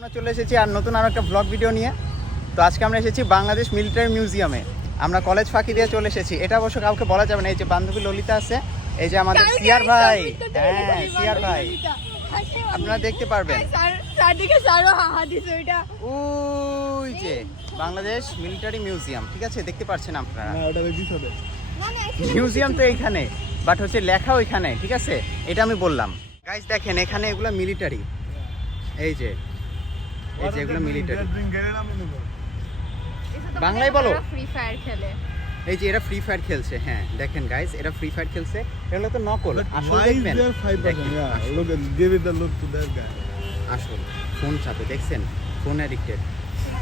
আমরা চলে এসেছি আর নতুন আর একটা ব্লগ ভিডিও নিয়ে। তো আজকে আমরা এসেছি বাংলাদেশ মিলিটারি মিউজিয়ামে। আমরা কলেজ ফাঁকি দিয়ে চলে এসেছি, এটা অবশ্য কাউকে বলা যাবে না। এই যে বান্ধবী ললিতা আছে, এই যে আমাদের সিয়ার ভাই, হ্যাঁ সিয়ার ভাই, আপনারা দেখতে পারবেন। ওই যে বাংলাদেশ মিলিটারি মিউজিয়াম, ঠিক আছে, দেখতে পাচ্ছেন আপনারা। মিউজিয়াম তো এইখানে, বাট হচ্ছে লেখা ওইখানে, ঠিক আছে, এটা আমি বললাম। গাইস দেখেন এখানে এগুলো মিলিটারি, এই যে এগুলো মিলিটারি। বাংলায় বলো। ফ্রি ফায়ার খেলে, এই যে এরা ফ্রি ফায়ার খেলছে, হ্যাঁ দেখেন গাইস এরা ফ্রি ফায়ার খেলছে। এগুলো তো নকল, আসল দেখবেন। আসল ফোন চাপে, দেখছেন, ফোন অ্যাডিক্টেড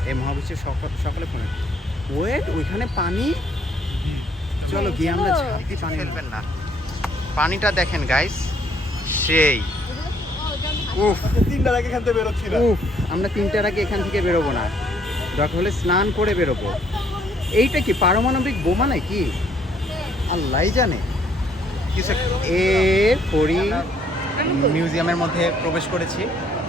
এই মহাবিশ্বের সকালে ফোন। ওয়েট, ওইখানে পানি, চলো গিয়ে আমরা ঝাঁপি, পানি ফেলবেন না। পানিটা দেখেন গাইস, সেই উফ, আমরা 3টার আগে এখান থেকে বেরোবো না, দরকার হলে স্নান করে বেরোবো। এইটা কি পারমাণবিক বোমা নাকি আল্লাহ জানে। এরপরই মিউজিয়ামের মধ্যে প্রবেশ করেছি,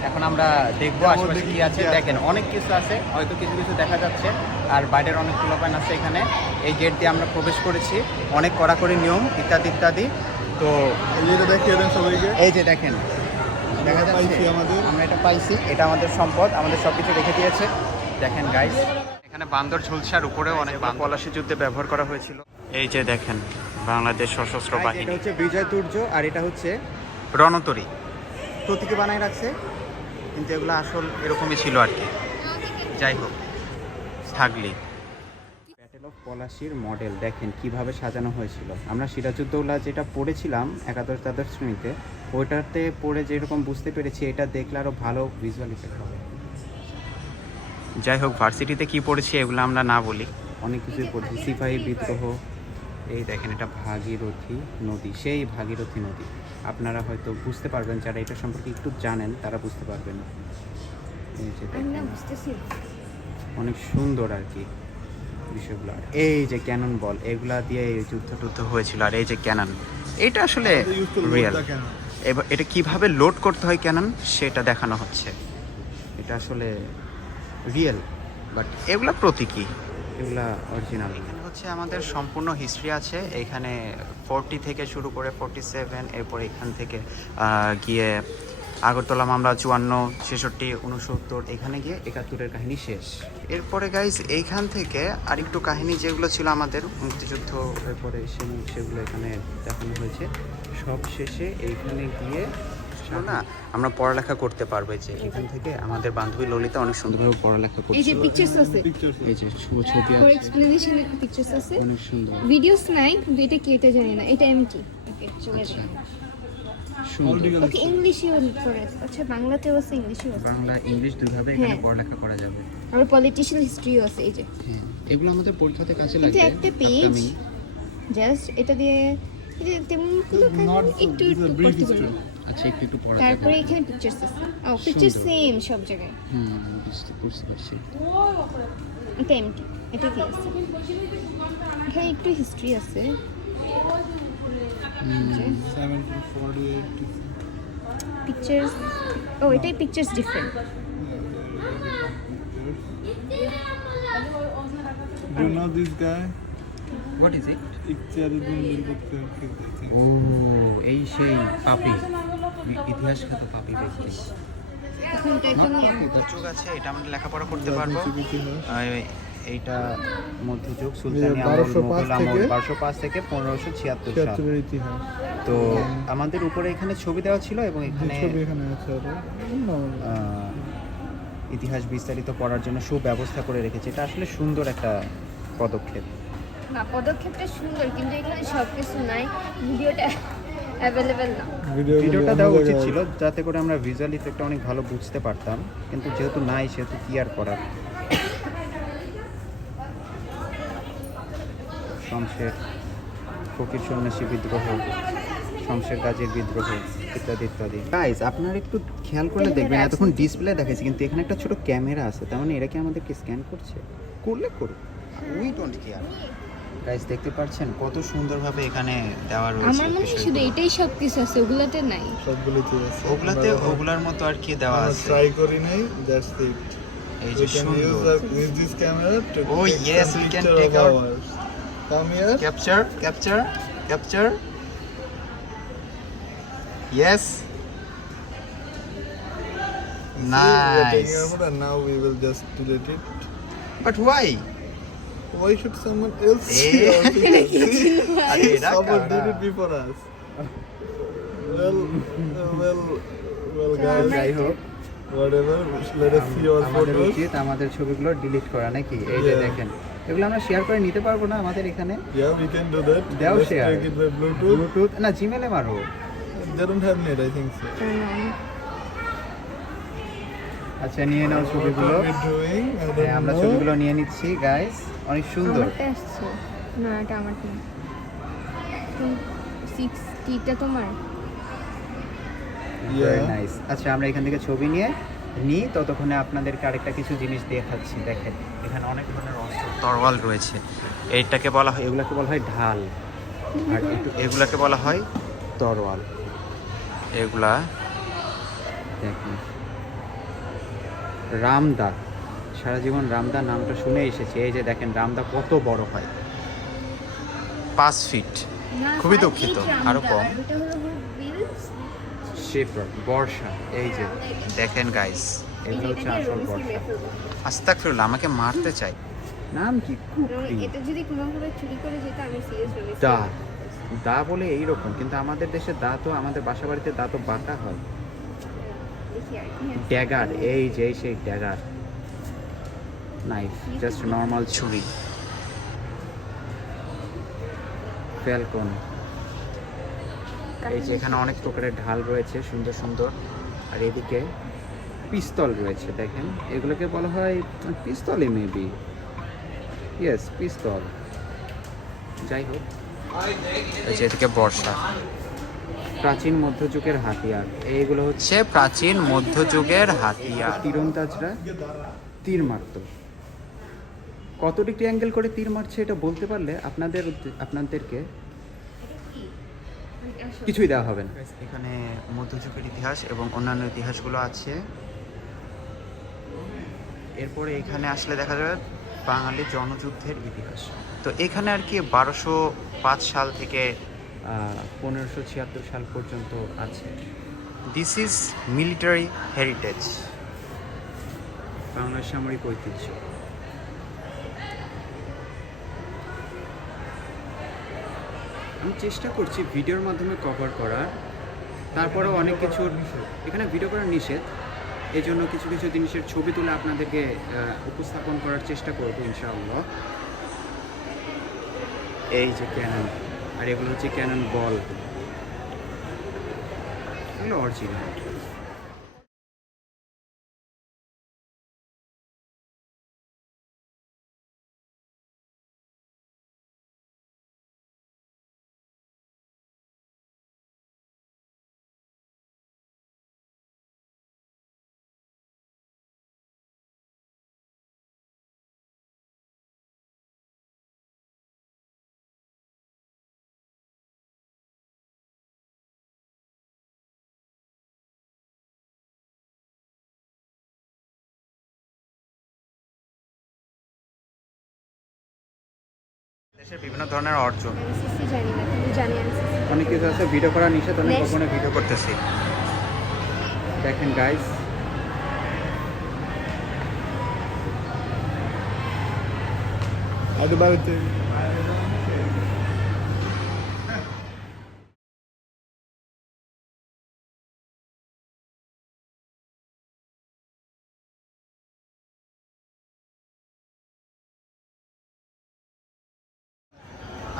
এখন আমরা দেখবো আশেপাশে কি আছে। দেখেন অনেক কিছু আছে, হয়তো কিছু কিছু দেখা যাচ্ছে, আর বাইরের অনেক পোলাপান আছে এখানে। এই গেট দিয়ে আমরা প্রবেশ করেছি, অনেক কড়াকড়ি নিয়ম ইত্যাদি ইত্যাদি। তো এই যে দেখেন দেখা যাচ্ছে, আমরা এটা পাইছি, এটা আমাদের সম্পদ, আমাদের সব কিছু রেখে দিয়েছে। দেখেন গাইস এখানে বান্দর ঝুলসার উপরেও অনেক পলাশি যুদ্ধে ব্যবহার করা হয়েছিল। এই যে দেখেন বাংলাদেশ সশস্ত্র বাহিনী, এটা হচ্ছে বিজয় তুর্য, আর এটা হচ্ছে রণতরী, প্রতীকে বানায় রাখছে, কিন্তু এগুলো আসল এরকমই ছিল আর কি। যাই হোক থাকলি ব্যাটেল অফ পলাশির মডেল দেখেন কিভাবে সাজানো হয়েছিল। আমরা সিরাজউদ্দৌলা যেটা পড়েছিলাম একাদশ শ্রেণীতে, ওইটাতে পড়ে যেরকম বুঝতে পেরেছি, এটা দেখলে আরও ভালো ভিজুয়াল ইফেক্ট হবে। যাই হোক ভার্সিটিতে কি পড়েছি এগুলো আমরা না বলি, অনেক কিছুই পড়েছি। সিপাহী বিদ্রোহ, এই দেখেন এটা ভাগীরথী নদী, সেই ভাগীরথী নদী। আপনারা হয়তো বুঝতে পারবেন, যারা এটা সম্পর্কে একটু জানেন তারা বুঝতে পারবেন। এই যে অনেক সুন্দর আর কি বিষয়গুলো। এই যে ক্যানন বল, এগুলা দিয়ে যুদ্ধ হয়েছিল। আর এই যে ক্যানন, এটা আসলে রিয়েল। এবার এটা কিভাবে লোড করতে হয় ক্যানন সেটা দেখানো হচ্ছে। এটা আসলে রিয়েল, বাট এগুলা প্রতীকী, এগুলা অরিজিনাল। এখানে হচ্ছে আমাদের সম্পূর্ণ হিস্ট্রি আছে। এখানে 40 থেকে শুরু করে 47, এরপর এখান থেকে গিয়ে আগরতলা মামলা 54, 66, 69, এখানে গিয়ে 71-এর কাহিনী শেষ। এরপরে গাইজ এইখান থেকে আরেকটু কাহিনী যেগুলো ছিল আমাদের মুক্তিযুদ্ধ, এরপরে সেগুলো এখানে দেখানো হয়েছে। সব শেষে এইখানে গিয়ে না আমরা পড়ালেখা করতে পারবো। যে এখান থেকে আমাদের বান্ধবী ললিতা অনেক সুন্দরভাবে পড়ালেখা করছে। এই যে পিকচারস আছে, এই যে ছবি আছে, এক্সপ্লেনেশনের পিকচারস আছে, অনেক সুন্দর। ভিডিওস নাই, কিন্তু এটা কি এটা জানি না, এটা এম কি। ওকে চলে যাই। ওকে ইংলিশেও পড়ে, আচ্ছা বাংলাতেও আছে, ইংলিশেও আছে। বাংলা ইংলিশ দুইভাবে এখানে পড়ালেখা করা যাবে। আর পলিটিশিয়াল হিস্ট্রিও আছে। এই যে হ্যাঁ, এগুলো আমাদের পরীক্ষাতে কাজে লাগবে। এটা একটা পেজ, জাস্ট এটা দিয়ে তেমন কোনো একটু পড়তে পারবেন। আচ্ছা একটু পড়া। তারপরে এখানে পিকচারস আছে, ও পিকচার সেম সব জায়গায়। বুঝতে পারছি। এটা এমটি, এটা কি আছে, এখানে একটু হিস্ট্রি আছে। পিকচারস, ও এটাই pictures different. Do you know this guy? What is it? ও এই সেই পাপি, ইতিহাসগত পাপি ব্যক্তি। এখন এটা এখানে যুগ আছে, এটা আমরা লেখাপড়া করতে পারবো। এইটা মধ্যযুগ, সুলতানি আমল, মুঘল আমল, 1205 থেকে 1576 সাল ইতিহাস। তো আমাদের উপরে এখানে ছবি দেওয়া ছিল, এবং এখানে ইতিহাস বিস্তারিত পড়ার জন্য সুব্যবস্থা করে রেখেছে। এটা আসলে সুন্দর একটা পদক্ষেপ। না, পদক্ষেপটা সুন্দর, কিন্তু এখানে সব কিছু নাই, ভিডিওটা অ্যাভেলেবেল না। ভিডিওটা দেওয়া উচিত ছিল, যাতে করে আমরা ভিজুয়াল ইফেক্টটা অনেক ভালো বুঝতে পারতাম, কিন্তু যেহেতু নাই সেহেতু কি আর করার। শমশের, ফকির সন্ন্যাসী বিদ্রোহ, শমশের গাজীর বিদ্রোহ, ইত্যাদি ইত্যাদি। গাইস আপনারা একটু খেয়াল করলে দেখবেন, এতক্ষণ ডিসপ্লে দেখাচ্ছি, কিন্তু এখানে একটা ছোট ক্যামেরা আছে। তার মানে এরা কি আমাদেরকে স্ক্যান করছে? করলে করুক, উই ডোন্ট কেয়ার। গাইস দেখতে পাচ্ছেন কত সুন্দরভাবে এখানে দেওয়া রয়েছে আমার মনে হয় শুধু এটাই সব কিছু আছে, ওগুলাতে নাই। সবগুলোতে আছে। ওগুলার মতো আর কি দেওয়া আমরা আছে। ট্রাই করি নাই, that's it. এই We যে can use সুন্দর this camera to Oh, take yes, some we can picture take of out- ours. Come here. capture yes See, we are taking nice our photo and now we will just delete it. but why Why should someone else Eh? see our picture? See? আরে এরা Someone কারা? did it before us. Well, guys, যাই হোক whatever. Let us see our আমাদের photos. উচিত আমাদের ছবিগুলো delete করা নাকি এই যে Yeah. দেখেন এগুলো আমরা শেয়ার করে নিতে পারবো না আমাদের এখানে Yeah, we can do that. They'll Let's share. take it by Bluetooth. Bluetooth না জিমেলে মারো They don't have net, I think so. আচ্ছা নিয়ে নাও ছবিগুলো What we're doing, I don't হ্যাঁ, আমরা know. ছবিগুলো নিয়ে নিচ্ছি গাইস অনেক সুন্দর আমারটা আসছে না, এটা আমারটা না। 60টা তোমার। Very Yeah. নাইস আচ্ছা আমরা এখান থেকে ছবি নিয়ে নিই ততক্ষণে আপনাদেরকে আরেকটা কিছু জিনিস দেখাচ্ছি দেখেন এখানে অনেক ধরনের অস্ত্র তরোয়াল রয়েছে এইটাকে বলা হয় এগুলাকে বলা হয় ঢাল আর এগুলাকে বলা হয় তরোয়াল এগুলা দেখেন রামদা সারা জীবন রামদা নামটা শুনে এসেছি এই যে দেখেন রামদা কত বড় হয় 5 ফিট না, খুবই 5 দুঃখিত, feet আরো রামদা, কম। আর ওটা হলো wheels। শেফর বর্ষা এই যে দেখেন গাইস এগুলো হচ্ছে এটাকে আসল রোজ বর্ষা কিনে ফেলবো। আস্তাগফিরুল্লাহ আমাকে মারতে চাই নাম কি কুপি এটা যদি কোনোভাবে চুরি করে যেত আমি সিরিয়াস হয়ে দা দা বলে এইরকম কিন্তু আমাদের দেশে দা তো আমাদের বাসা বাড়িতে দা তো বাঁকা হয় দেখি আর কি আছে। ড্যাগার এই যে সেই ড্যাগার নাইফ জাস্ট নর্মাল ছুরি ফ্যালকন এই যে এখানে অনেক প্রকারের ঢাল রয়েছে সুন্দর সুন্দর আর এদিকে পিস্তল রয়েছে দেখেন এগুলোকে বলা হয় পিস্তলই মেবি ইয়েস পিস্তল যাই হোক এই যে এদিকে বর্ষা প্রাচীন মধ্যযুগের হাতিয়ার এইগুলো হচ্ছে প্রাচীন মধ্যযুগের হাতিয়ার তীরন্দাজরা তীর মারত কত ডিগ্রি অ্যাঙ্গেল করে তীর মারছে এটা বলতে পারলে আপনাদেরকে কিছুই দেওয়া হবে না এখানে মধ্যযুগের ইতিহাস এবং অন্যান্য ইতিহাসগুলো আছে এরপরে এখানে আসলে দেখা যাবে বাঙালি জনযুদ্ধের ইতিহাস তো এখানে আর কি 1205 সাল থেকে 1576 সাল পর্যন্ত আছে দিস ইজ মিলিটারি হেরিটেজ বাংলার সামরিক ঐতিহ্য আমি চেষ্টা করছি ভিডিওর মাধ্যমে কভার করার তারপরেও অনেক কিছু এখানে ভিডিও করা নিষেধ এই জন্য কিছু কিছু জিনিসের ছবি তুলে আপনাদেরকে উপস্থাপন করার চেষ্টা করব ইনশাআল্লাহ এই যে ক্যানন আর এগুলো হচ্ছে ক্যানন বল এগুলো অরিজিনাল দেশের বিভিন্ন ধরনের অর্জন এনসিসি জানি না, কিন্তু জানি এনসিসি। অনেক কিছু আছে ভিডিও করা নিষেধ অনেক Next. গোপনে ভিডিও করতেছি দেখেন গাইস আগে বাড়িতে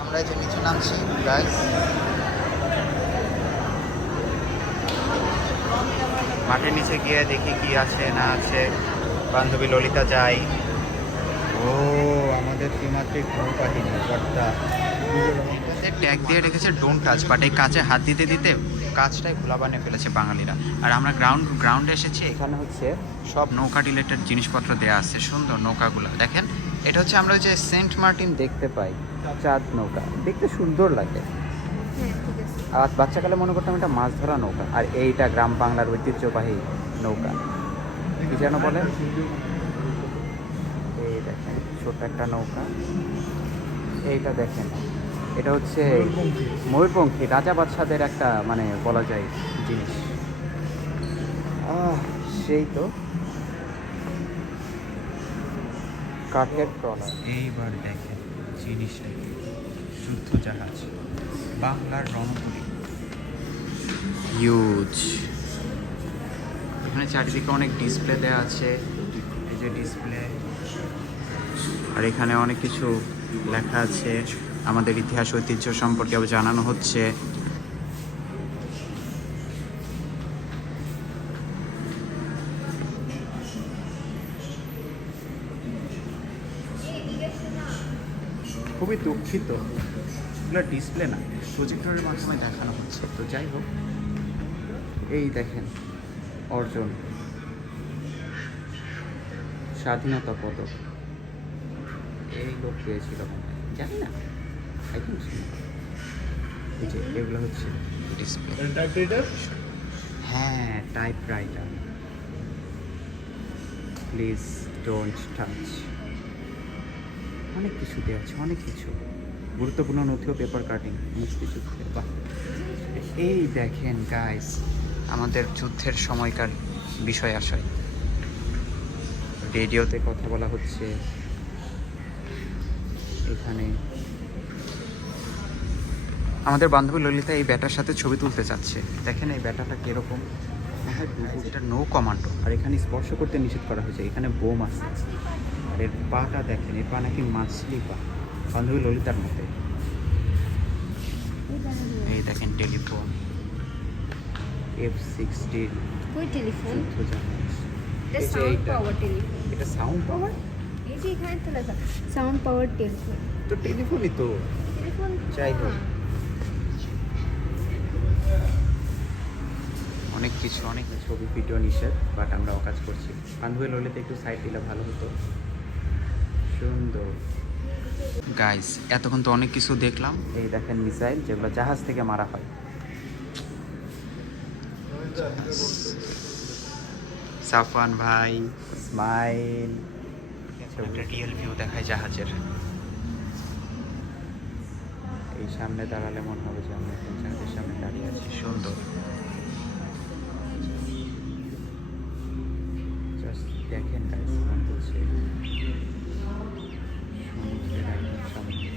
আমরা যে নিচে নামছি গাইস মাটির নিচে গিয়ে দেখি কি আছে না আছে বান্ধবী ললিতা যাই ও আমাদের ত্রিমাত্রিক নৌবাহিনী কর্তা ট্যাগ দিয়ে রেখেছে ডোন্ট টাচ বাট এই কাছে হাত দিতে দিতে কাজটাই খোলা বানিয়ে ফেলেছে বাঙালিরা আর আমরা গ্রাউন্ডে এসেছি এখানে হচ্ছে সব নৌকা রিলেটেড জিনিসপত্র দেওয়া আছে সুন্দর নৌকাগুলো দেখেন এটা হচ্ছে আমরা ওই যে সেন্ট মার্টিন দেখতে পাই, চাঁদ নৌকা, দেখতে সুন্দর লাগে। হ্যাঁ ঠিক আছে। আর বাচ্চাকালে মনে করতাম এটা মাছ ধরা নৌকা, আর এইটা গ্রাম বাংলার ঐতিহ্যবাহী নৌকা, কি যেন বলেন, এই দেখেন ছোট একটা নৌকা। এইটা দেখেন, এটা হচ্ছে ময়ূরপঙ্খী, রাজা বাদশাদের একটা মানে বলা যায় জিনিস। সেই তো কাঠের ট্রলার। এইবার দেখেন জিনিসটা কি, যুদ্ধ জাহাজ, বাংলার রণতরী, হিউজ। এখানে চারিদিকে অনেক ডিসপ্লে দেওয়া আছে, এই যে ডিসপ্লে, আর এখানে অনেক কিছু লেখা আছে, আমাদের ইতিহাস ঐতিহ্য সম্পর্কেও জানানো হচ্ছে। খুবই দুঃখিত, এগুলো ডিসপ্লে না, প্রজেক্টরের মাধ্যমে দেখানো হচ্ছে। তো যাই হোক, এই দেখেন অর্জন, স্বাধীনতা পদক, এই লোক পেয়েছিল মনে হয়, জানি না, আই থিঙ্ক সো। এই যে এগুলো হচ্ছে ডিসপ্লে। Typewriter? হ্যাঁ, টাইপরাইটার, প্লিজ ডোন্ট টাচ। অনেক কিছু দেওয়া আছে, অনেক কিছু গুরুত্বপূর্ণ নথি ও পেপার কাটিং, অনেক কিছু। বাহ, এই দেখেন গাইস, আমাদের যুদ্ধের সময়কার বিষয় আশয়, রেডিওতে কথা বলা হচ্ছে। এখানে আমাদের বান্ধবী ললিতা এই ব্যাটার সাথে ছবি তুলতে চাচ্ছে। দেখেন এই ব্যাটাটা কীরকম, এটা নো কমান্ডো, আর এখানে স্পর্শ করতে নিষেধ করা হয়েছে। এখানে বোম আছে, আর এর পাটা দেখেন, এর পা নাকি মাছলি পা, বান্ধবী ললিতার মতে। এই দেখেন টেলিফোন, F-16 কই টেলিফোন? যুদ্ধ জাহাজ। এটা এই যে সাউন্ড এইটা। পাওয়ার টেলিফোন। এটা সাউন্ড পাওয়ার, এই যে এখানে তো লেখা সাউন্ড পাওয়ার টেলিফোন। তো টেলিফোনই তো। টেলিফোন যাই হোক, অনেক কিছু, অনেক ছবি ভিডিও নিষেধ, বাট আমরা অকাজ করছি। বান্ধবী ললিতে একটু সাইড দিলে ভালো হতো। সুন্দর গাইস, এতক্ষণ তো অনেক কিছু দেখলাম। এই দেখেন মিসাইল, যেগুলো জাহাজ থেকে মারা হয়। সাফওয়ান ভাই স্মাইল, একটা রিয়েল ভিউ দেখায় জাহাজের। এই সামনে দাঁড়ালে মনে হবে যে আমরা এখন জাহাজের সামনে দাঁড়িয়ে আছি। সুন্দর, জাস্ট দেখেন গাইস, মনে হচ্ছে সমুদ্রের একদম সামনে।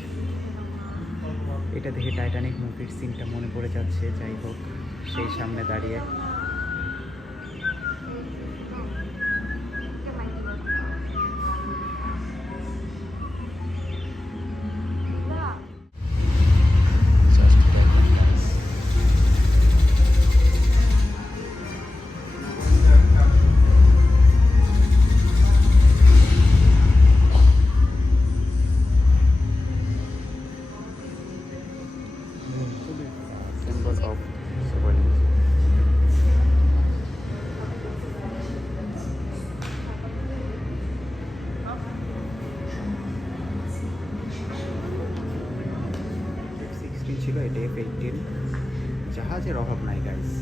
এটা দেখে টাইটানিক মুভির সিনটা মনে পড়ে যাচ্ছে। যাই হোক, সেই সামনে দাঁড়িয়ে just দেখেন guys। Symbol of sovereignty. F-16 ছিল, এটা F-18। জাহাজের অভাব নাই গাইস,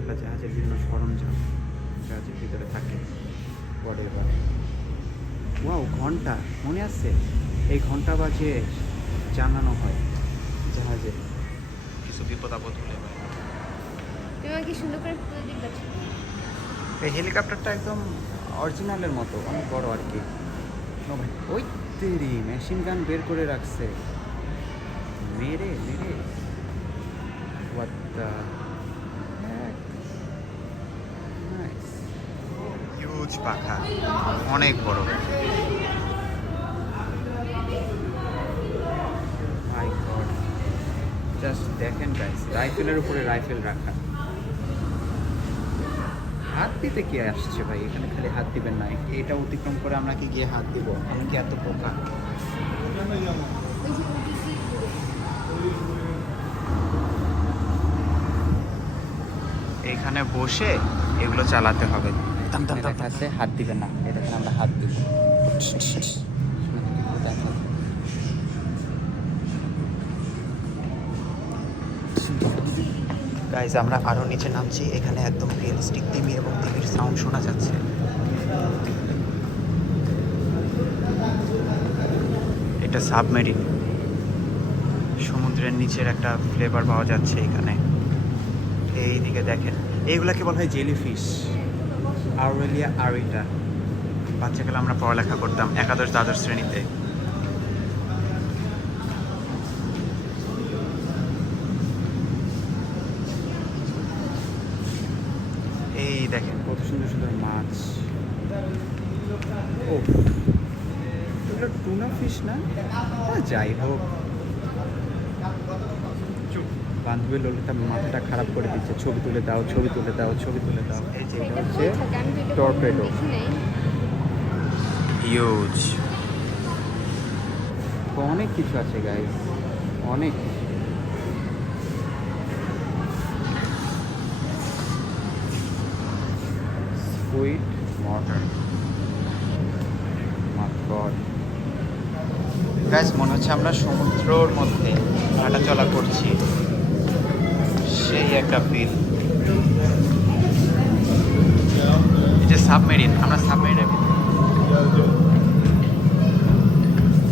এটা জাহাজের বিভিন্ন সরঞ্জাম জাহাজের ভিতরে থাকে। whatever। ওয়াও, ঘন্টা মনে আছে, এই ঘন্টা বাজে জানানো হয় জাহাজে কিছু বিপদ আপদ হলে। তুমি আমাকে সুন্দর করে ফুল দিতে পারছো। এই হেলিকপ্টারটা একদম অরিজিনালের মতো, অনেক বড় আর কি। ও ভাই, ওই তেরি মেশিন গান বের করে রাখছে, মেরে মেরে। What the heck? Nice. Huge পাখা, অনেক বড়। My God, জাস্ট দেখেন গাইস, রাইফেলের উপরে রাইফেল রাখা। হাত দিতে কি আসছে ভাই, এখানে খালি হাত দিবেন না, এটা অতিক্রম করে আমরা কি গিয়ে হাত দিব? আমি কি এত বোকা? এখানে বসে এগুলো চালাতে হবে। লেখা আছে হাত দিবেন না, এটা আমরা হাত দিব। গাইজ আমরা আরও নিচে নামছি, এখানে একদম রিয়েলিস্টিক তিমি এবং তিমির সাউন্ড শোনা যাচ্ছে। এটা সাবমেরিন, সমুদ্রের নিচের একটা ফ্লেভার পাওয়া যাচ্ছে এখানে। এইদিকে দেখেন, এইগুলাকে বলা হয় জেলিফিশ, আউরেলিয়া আরিটা। বাচ্চাকালে আমরা পড়ালেখা করতাম একাদশ দ্বাদশ শ্রেণীতে। এই দেখেন কত সুন্দর সুন্দর মাছ। ও, এগুলো টুনা ফিশ না? যাই হোক, বান্ধবী ললিতা মাথাটা খারাপ করে দিচ্ছে, ছবি তুলে দাও, ছবি তুলে দাও, ছবি তুলে দাও। এই যে এটা হচ্ছে টর্পেডো, হিউজ। অনেক কিছু আছে গাইস, অনেক কিছু। সুইট মর্টার, মাই গড গাইস, মনে হচ্ছে আমরা সমুদ্রের মধ্যে হাঁটাচলা করছি, সেই একটা ফিল। এই যে সাবমেরিন, আমরা সাবমেরিনের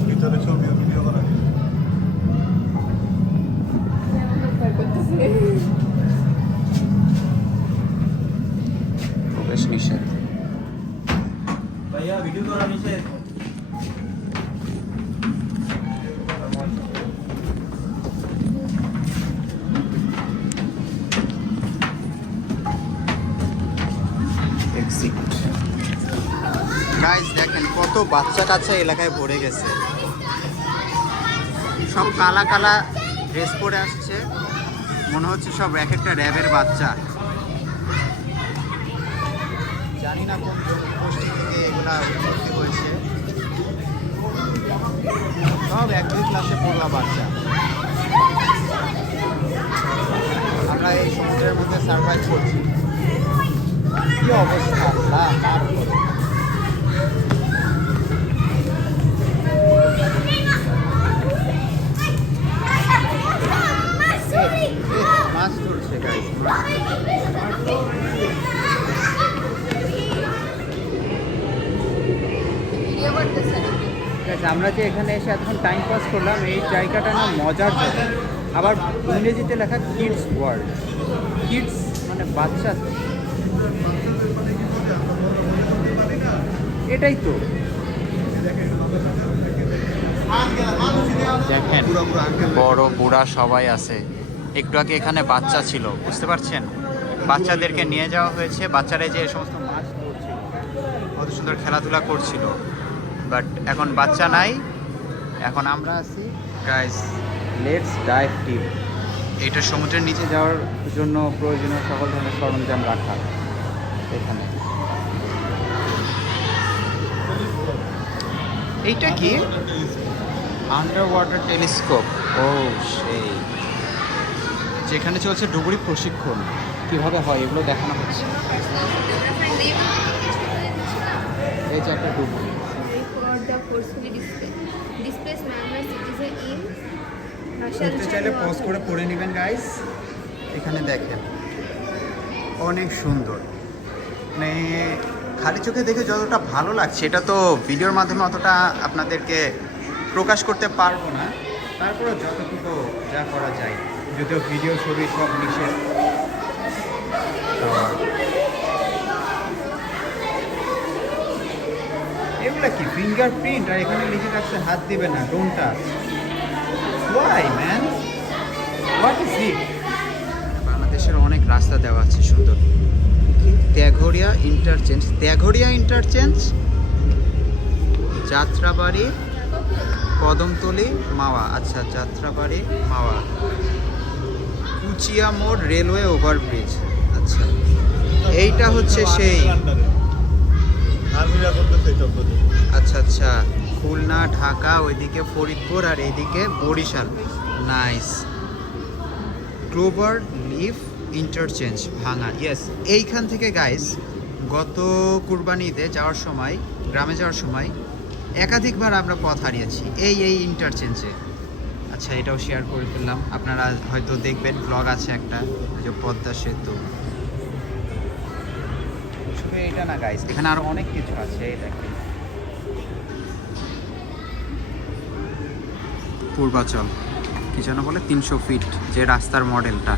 ভিতরে ছবি ভিডিও করা প্রবেশ নিষেধ। भैया वीडियो करा नीचे এক্সিট। গাইস দেখেন কত বাচ্চা কাচ্চা এলাকায় ভরে গেছে, সব কালা কালা ড্রেস পরে আসছে, মনে হচ্ছে সব এক একটা র্যাবের বাচ্চা। জানি না কোন গোষ্ঠী থেকে এগুলা উৎপত্তি হয়েছে, সব এক দুই ক্লাসে পড়ুয়া বাচ্চা। আমরা এই সমুদ্রের মধ্যে সার্ভাইভ করছি, কি অবস্থা আল্লাহ মাফ করো। মাছ ধরছে গাইস, আমরা যে এখানে এসে এতক্ষণ টাইম পাস করলাম, এই জায়গাটা না মজার জায়গা। আবার ইংরেজিতে লেখা কিডস ওয়ার্ল্ড, কিডস মানে বাচ্চা, এটাই তো। দেখেন বড় বুড়া সবাই আছে। একটু আগে এখানে বাচ্চা ছিল, বুঝতে পারছেন? বাচ্চাদেরকে নিয়ে যাওয়া হয়েছে, বাচ্চারা যে সমস্ত মাছ ধরছিল, কত সুন্দর খেলাধুলা করছিল, বাট এখন বাচ্চা নাই, এখন আমরা আছি। Guys let's dive deep. এটা সমুদ্রের নিচে যাওয়ার জন্য প্রয়োজনীয় সকল ধরনের সরঞ্জাম রাখা এখানে। এইটা কি? Under water telescope. ও সেই, যেখানে চলছে ডুবুরি প্রশিক্ষণ, কিভাবে হয় এগুলো দেখানো হচ্ছে। এই যে একটা ডুবুরি। পড়তে চাইলে পজ করে পড়ে নেবেন গাইস। এখানে দেখেন অনেক সুন্দর, মানে খালি চোখে দেখে যতটা ভালো লাগছে, এটা তো ভিডিওর মাধ্যমে অতটা আপনাদেরকে প্রকাশ করতে পারবো না, তারপরে যতটুকু যা করা যায়, যদিও ভিডিও ছবি সব নিষেধ। এগুলা কি ফিঙ্গারপ্রিন্ট, আর এখানে লিখে রাখছে হাত দিবে না, don't touch. Why man? What is it? বাংলাদেশের অনেক রাস্তা দেওয়া আছে সুন্দর। ত্যাঘরিয়া ইন্টারচেঞ্জ, ত্যাঘরিয়া ইন্টারচেঞ্জ, যাত্রাবাড়ি, কদমতলি, মাওয়া। আচ্ছা, যাত্রাবাড়ি, মাওয়া, কুচিয়া মোড়, রেলওয়ে ওভারব্রিজ। আচ্ছা, এইটা হচ্ছে সেই। আর্মিরা করতেছে এটা বলে। আচ্ছা আচ্ছা, খুলনা, ঢাকা, ওইদিকে ফরিদপুর, আর এইদিকে Barishal. Nice. Clover leaf interchange, Bhanga. Yes, এইখান থেকে গাইস গত কুরবানিতে যাওয়ার সময়, গ্রামে যাওয়ার সময় একাধিকবার আমরা পথ হারিয়েছি এই ইন্টারচেঞ্জে। আচ্ছা, এটাও শেয়ার করে ফেললাম। আপনারা হয়তো দেখবেন, ব্লগ আছে একটা, যে পদ্মা সেতু। শুধু এটা না গাইস, এখানে আরো অনেক কিছু আছে। এই দেখেন, পূর্বাচল কি যেন বলে, 300 ফিট যে রাস্তার মডেলটা,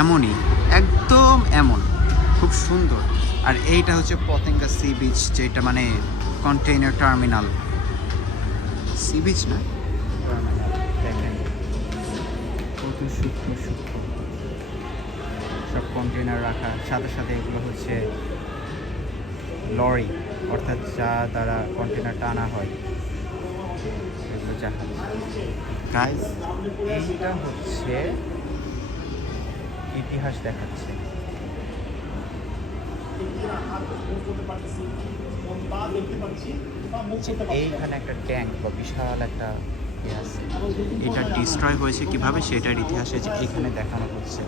এমনই, একদম এমন, খুব সুন্দর। আর এইটা হচ্ছে পতেঙ্গা সি বিচ, যেটা মানে কন্টেইনার টার্মিনাল, সি বিচ না, টার্মিনাল। দেখেন কত সূক্ষ্ম সূক্ষ্ম সব কন্টেইনার রাখা। সাথে সাথে এগুলো হচ্ছে লরি, অর্থাৎ যা দ্বারা কন্টেইনার টানা হয়, এগুলো জাহাজ। গাইস, এইটা হচ্ছে ইতিহাস দেখাচ্ছে। এইখানে একটা ট্যাঙ্ক বা বিশাল একটা ইয়ে আছে, এটা ডিস্ট্রয় হয়েছে কিভাবে সেটার ইতিহাসে যে এখানে দেখানো হচ্ছে,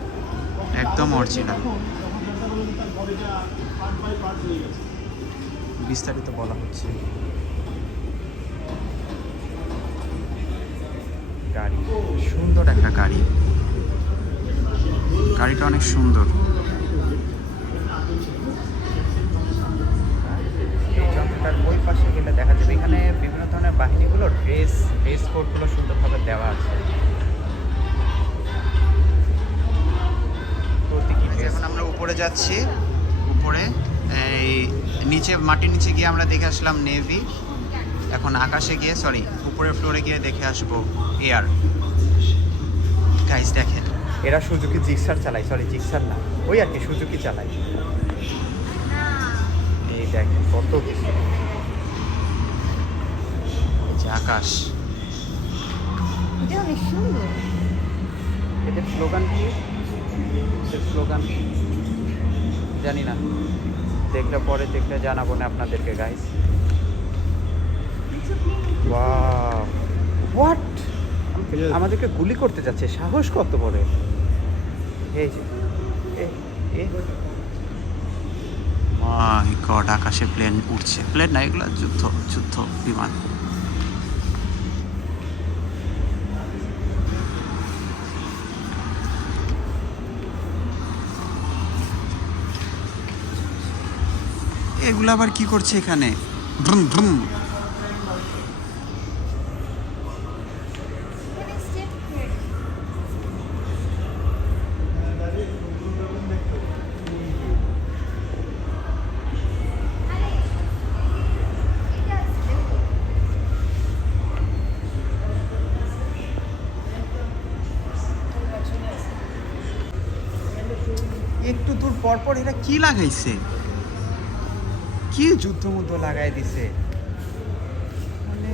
একদম অরিজিনাল, বিস্তারিত বলা হচ্ছে। গাড়ি, সুন্দর একটা গাড়ি, গাড়িটা অনেক সুন্দর। তার ওই পাশে গেলে দেখা যাবে এখানে বিভিন্ন ধরনের বাহিনীগুলো ড্রেস কোডগুলো সুন্দরভাবে দেওয়া আছে। এখন আমরা উপরে যাচ্ছি, উপরে এই নিচে মাটির নিচে গিয়ে আমরা দেখে আসলাম নেভি। এখন আকাশে গিয়ে, সরি, উপরের ফ্লোরে গিয়ে দেখে আসবো এয়ার। গাইস দেখেন, এরা সুজুকি জিক্সার চালায়, সরি জিক্সার না, ওই আর কি সুজুকি চালায়। এই দেখেন কত কিছু, এই যে আকাশ। এটা অনেক সুন্দর। এদের স্লোগান কি? এদের স্লোগান জানি না, দেখলে পরে দেখলে জানাবো না আপনাদেরকে গাইস। ওয়াও, হোয়াট, আমাদেরকে গুলি করতে যাচ্ছে, সাহস কত বড়! এই যে মাই গড, আকাশে প্লেন উঠছে, প্লেন না এগুলো, যুদ্ধ বিমান। এগুলো আবার কি করছে এখানে? Vroom vroom. একটু দূর পর পর এরা কি লাগাইছে, কি যুদ্ধ মুদ্ধ লাগাই দিছে, মানে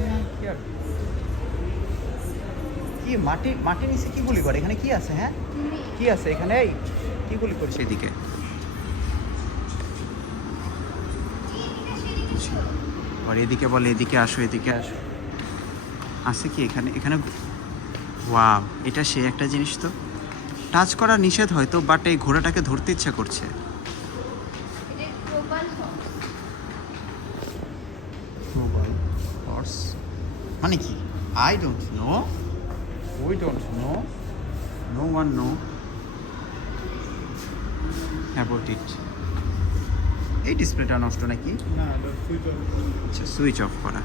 কি মাটির নিচে কি গুলি করে? এখানে কি আছে? হ্যাঁ, কি আছে এখানে? এই কি গুলি করছে এদিকে? আর এদিকে বলে এদিকে আসো, এদিকে আসো। আছে কি এখানে? এখানে ওয়াও, এটা সে একটা জিনিস তো, টাচ করা নিষেধ হয়তো, বাট এই ঘোড়াটাকে ধরতে ইচ্ছা করছে। মানে কি? I don't know, we don't know, no one know about it. এই ডিসপ্লেটা নষ্ট নাকি? না, এটা সুইচ অফ। আচ্ছা, সুইচ অফ করা।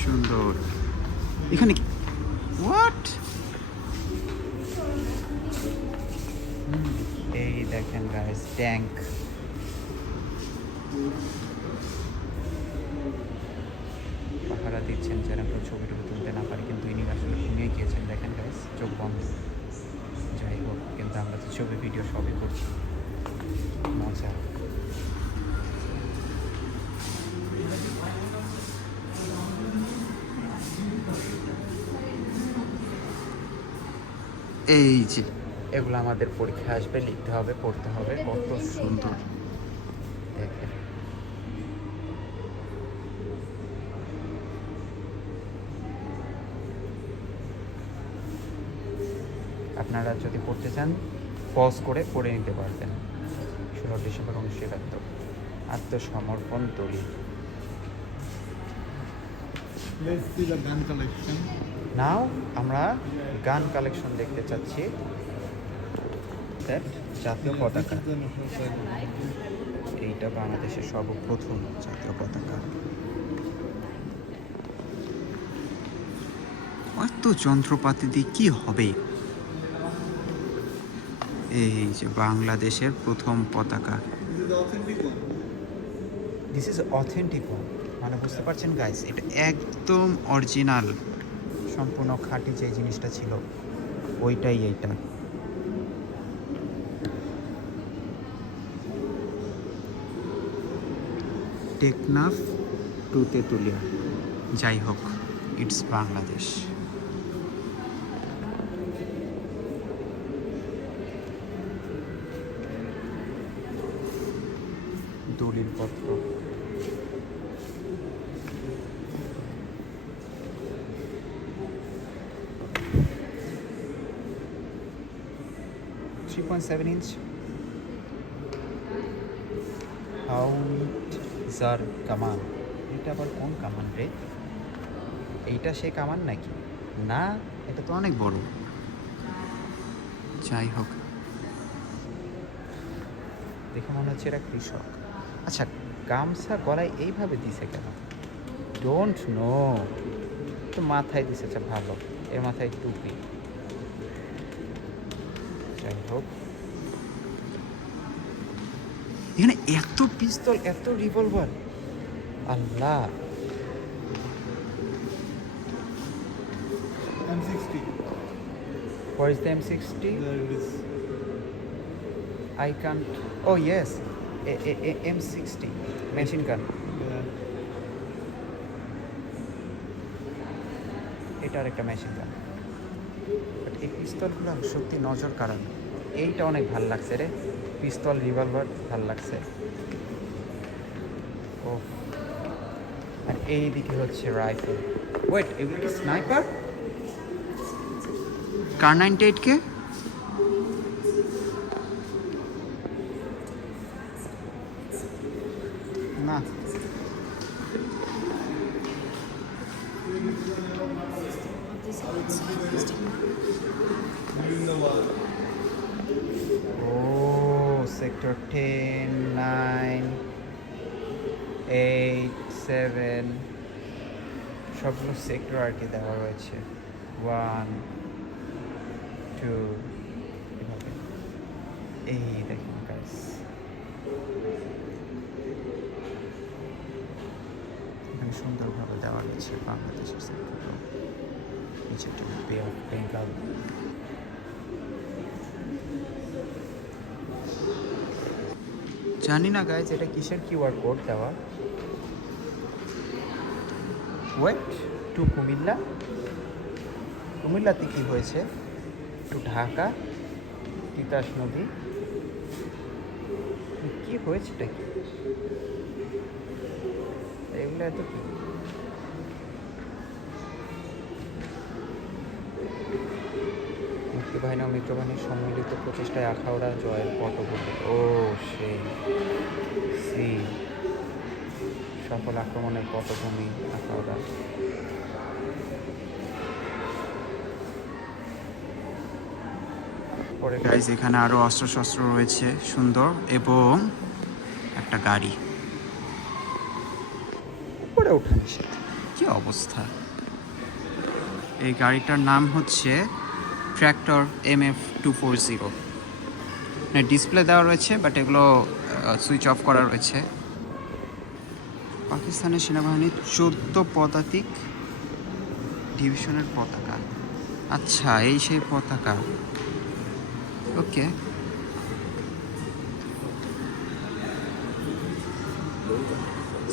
সুন্দর। এখানে কি? হোয়াট? এই দেখেন গাইস, ট্যাঙ্ক। পাহারা দিচ্ছেন যেন আমরা ছবি টবি তুলতে না পারি, কিন্তু ইনি আসলে ঘুমিয়ে গিয়েছেন। দেখেন গাইস, চোখ বন্ধ। যাই হোক, কিন্তু আমরা তো ছবি ভিডিও সবই করছি, মজা। এই যে এগুলো আমাদের পরীক্ষা আসবে, লিখতে হবে, পড়তে হবে। কত সুন্দর দেখেন। আপনারা যদি পড়তে চান পজ করে পড়ে নিতে পারবেন। 16 ডিসেম্বর 1971, আত্মসমর্পণ দলিল। Let's see the gun collection. নাও আমরা গান কালেকশন দেখতে চাচ্ছি। That জাতীয় পতাকা, This is the national flag. এইটা বাংলাদেশের সর্বপ্রথম জাতীয় পতাকা। এত যন্ত্রপাতি দিয়ে কি হবে? এই যে বাংলাদেশের প্রথম পতাকা। This is the authentic one. This is authentic one, মানে বুঝতে পারছেন গাইস, এটা একদম অরিজিনাল, সম্পূর্ণ খাঁটি যে জিনিসটা ছিল ওইটাই এইটা। টেকনাফ টু তেঁতুলিয়া, যাই হোক ইটস বাংলাদেশ। দলিলপত্র, .7 ইঞ্চ হাউজার কামান। এটা আবার কোন কামান রে? এইটা সে কামান নাকি? না, এটা তো অনেক বড়। যাই হোক, দেখে মনে হচ্ছে এরা কৃষক। আচ্ছা, গামছা গলায় এইভাবে দিছে কেন? Don't know. তো মাথায় দিছে, আচ্ছা ভালো, এর মাথায় টুপি। যাই হোক, এখানে এত পিস্তল, এত revolver, Allah. M60. What is the M60? There it is. I can't. Oh yes, M60 machine gun. Yeah. এটার একটা মেশিন গান। বাট এই পিস্তলগুলো সত্যি নজর কাড়ানো। এইটা অনেক ভাল লাগছে রে, পিস্তল রিভলভার ভাল লাগছে। ও, আর এই দিকে হচ্ছে রাইফেল। ওয়েট, এগুলো কি স্নাইপার? কার 98 কে? না, ও সেক্টর 10, 9, 8, 7 সবগুলো সেক্টর আর কি দেওয়া রয়েছে। 1, 2 এভাবে। এই দেখুন গাইস, এখানে সুন্দরভাবে দেওয়া রয়েছে বাংলাদেশের সেক্টরগুলো। নিচেরটা বে অফ বেঙ্গল। জানি না গাইজ এটা কিসের কিউআর কোড দেওয়া। Wait, to Comilla. কুমিল্লাতে কি হয়েছে? টু ঢাকা, তিতাস নদী। কি হয়েছেটা কি? এগুলো এত কি? মুক্তিবাহিনী ও মিত্রবাহিনীর সম্মিলিত প্রচেষ্টায় আখাউড়া জয়ের পটভূমি। ও সেই সি, সফল আক্রমণের পটভূমি আখাউড়া। পরে গাইজ এখানে আরো অস্ত্রশস্ত্র রয়েছে সুন্দর, এবং একটা গাড়ি। উপরে ওঠা নিষেধ, কি অবস্থা। এই গাড়িটার নাম হচ্ছে ট্র্যাক্টর MF240। ডিসপ্লে দেওয়া রয়েছে, বাট এগুলো সুইচ অফ করা রয়েছে। পাকিস্তানের সেনাবাহিনীর 14 পদাতিক ডিভিশনের পতাকা। আচ্ছা, এই সেই পতাকা। ওকে,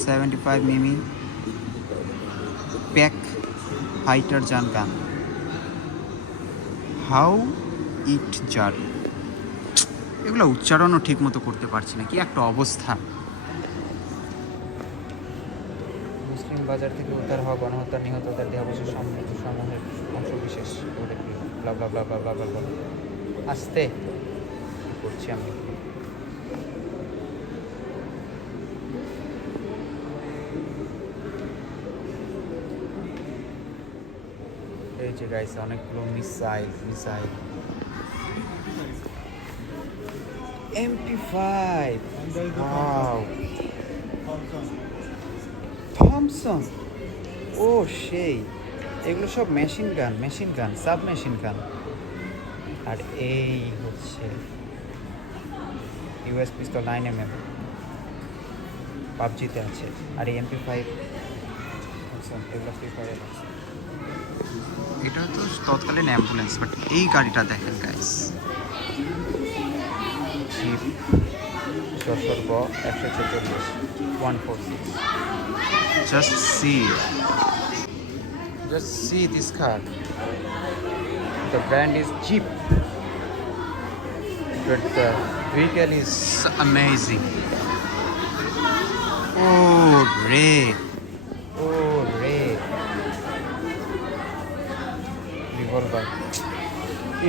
.75 মিমি প্যাক ফাইটার জান গান। হাউ ইট জার। এগুলো উচ্চারণও ঠিক মতো করতে পারছি না, কি একটা অবস্থা। মুসলিম বাজার থেকে উদ্ধার হওয়া গণহত্যার নিহতদের দেহাবশেষ সমূহের অংশবিশেষ ব্লা ব্লা ব্লা ব্লা ব্লা ব্লা ব্লা। আস্তে কি করছি আমি? যে গাইস অনেকগুলো missile MP5 And there is a wow Thompson. Thomson ও সেই এগুলো সব machine gun sub machine gun আর এই হচ্ছে ইউএস পিস্তল 9mm পাবজিতে আছে আর এই MP5 থমসন এগুলো ফ্রি ফায়ার আছে এটা তো তৎকালীন অ্যাম্বুলেন্স বাট এই গাড়িটা দেখেন গাইস জিপ যশোর গ 146 146 just see this car. The brand is Jeep, but the vehicle is amazing. Oh red revolver.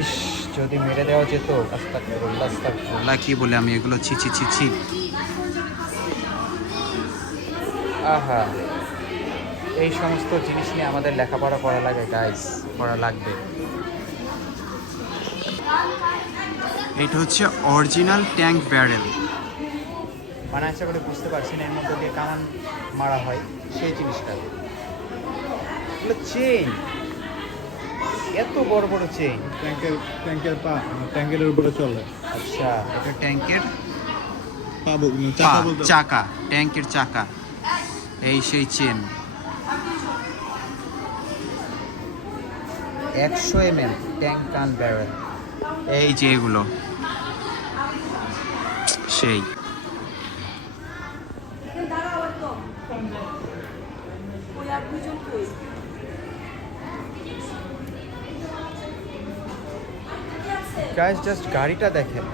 ইস যদি মেরে দেওয়া যেত আস্তাগফিরুল্লাহ কি বলে আমি এগুলো ছি আহা এই সমস্ত জিনিস নিয়ে আমাদের লেখাপড়া করা লাগে গাইস করা লাগবে এটা হচ্ছে অরিজিনাল ট্যাঙ্ক ব্যারেল মানে আশা করে বুঝতে পারছি না এর মধ্যে দিয়ে কামান মারা হয় সেই জিনিসটা এগুলো চেইন এত বড় বড় চেইন ট্যাঙ্কের উপরে চলে আচ্ছা এটা ট্যাঙ্কের চাকা বলতে চাকা ট্যাঙ্কের চাকা এই সেই চেন 100 mm ট্যাঙ্ক কান ব্যারেল এই যে এগুলো সেই গাইস জাস্ট গাড়িটা দেখেন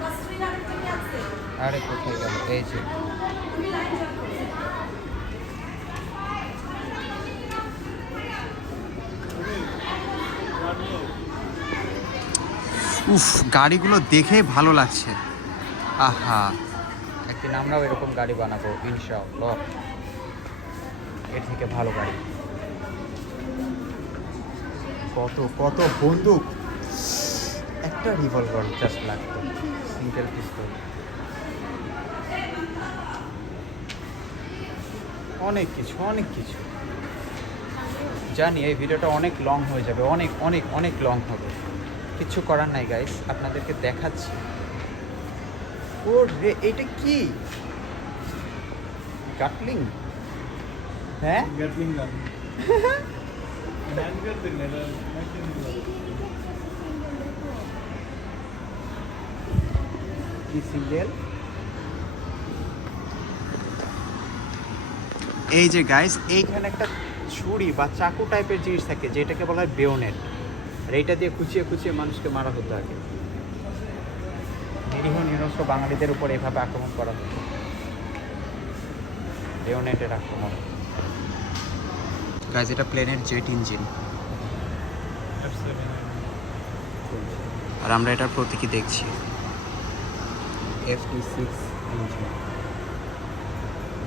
আরে কোথায় গেল এই যে উফ গাড়িগুলো দেখে ভালো লাগছে আহা একদিন আমরাও এরকম গাড়ি বানাবো ইনশাআল্লাহ এর থেকে ভালো গাড়ি কত কত বন্দুক একটা রিভলভার জাস্ট লাগতো সিঙ্গেল পিস্তল অনেক কিছু জানি এই ভিডিওটা অনেক লং হয়ে যাবে অনেক লং হবে কিছু করার নাই গাইস আপনাদেরকে দেখাচ্ছি ও রে এটা কি গাটলিং হ্যাঁ গ্যাটলিং গান হ্যান্ড গ্যাটলিং এটা কি সিঙ্গেল এই যে গাইস এইখানে একটা ছুরি বা চাকু টাইপের জিনিস থাকে যেটাকে বলা হয় বেয়োনেট আর এইটা দিয়ে খুঁচিয়ে মানুষকে মারা হতো আগে নিরীহ নিরস্ত্র বাঙালিদের উপর এভাবে আক্রমণ করা হতো বেয়োনেটের আক্রমণ গাইস এটা প্লেনের জেট ইঞ্জিন আর আমরা এটার প্রতীকী দেখছি FD6 ইঞ্জিন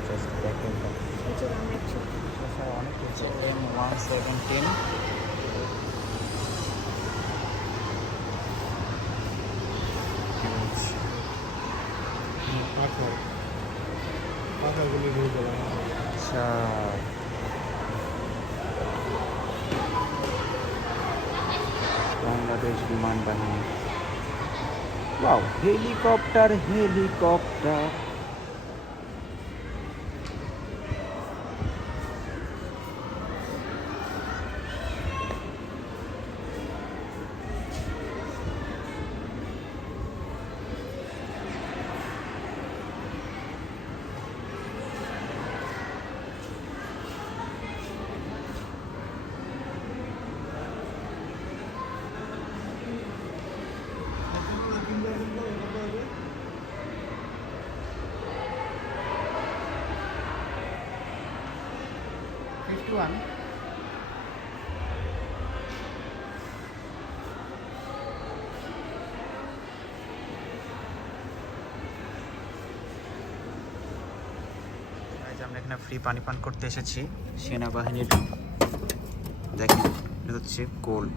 জাস্ট দেখেন অনেক কিছু M1710 আচ্ছা বাংলাদেশ বিমান বাহিনী ওয়াও হেলিকপ্টার 51 আমরা এখানে ফ্রি পানি পান করতে এসেছি সেনাবাহিনীর দেখেন এটা হচ্ছে গোল্ড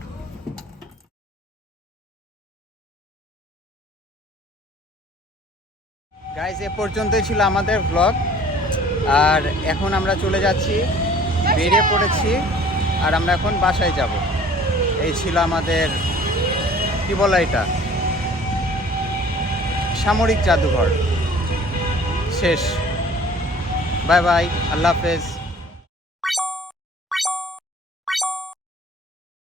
গাইস, এ পর্যন্তই ছিল আমাদের ব্লগ। আর এখন আমরা চলে যাচ্ছি, বেরিয়ে পড়েছি, আর আমরা এখন বাসায় যাব। এই ছিল আমাদের, কি বলা এটা, সামরিক জাদুঘর শেষ। বাই বাই, আল্লাহ হাফেজ।